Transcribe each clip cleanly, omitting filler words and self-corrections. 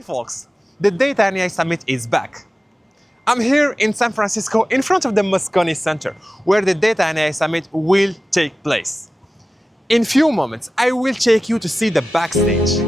Hi folks, the Data AI Summit is back. I'm here in San Francisco in front of the Moscone Center, where the Data AI Summit will take place. In few moments, I will take you to see the backstage.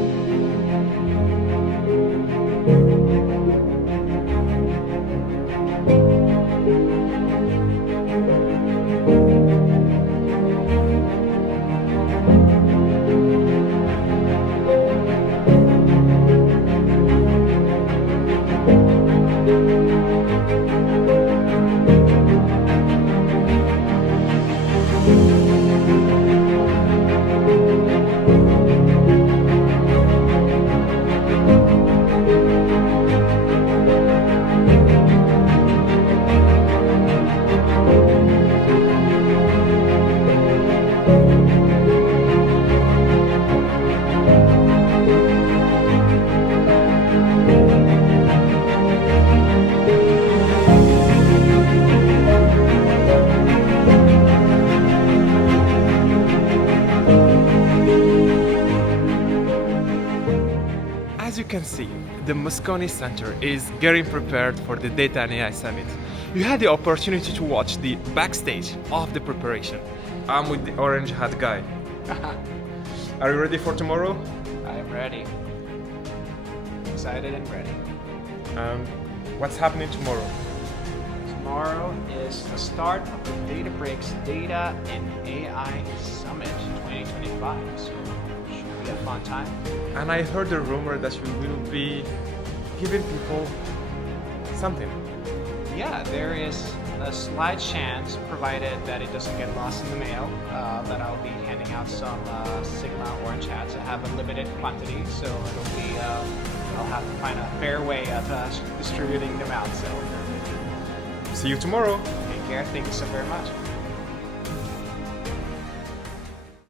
As you can see, the Moscone Center is getting prepared for the Data and AI Summit. You had the opportunity to watch the backstage of the preparation. I'm with the orange hat guy. Are you ready for tomorrow? I'm ready. Excited and ready. What's happening tomorrow? Tomorrow is the start of the Databricks Data and AI Summit 2025, so it should be a fun time. And I heard a rumor that you will be giving people something. Yeah, there is a slight chance, provided that it doesn't get lost in the mail, that I'll be handing out some Sigma orange hats. I have a limited quantity, so it'll be, I'll have to find a fair way of distributing them out. So See you tomorrow. take care. Thank you so very much.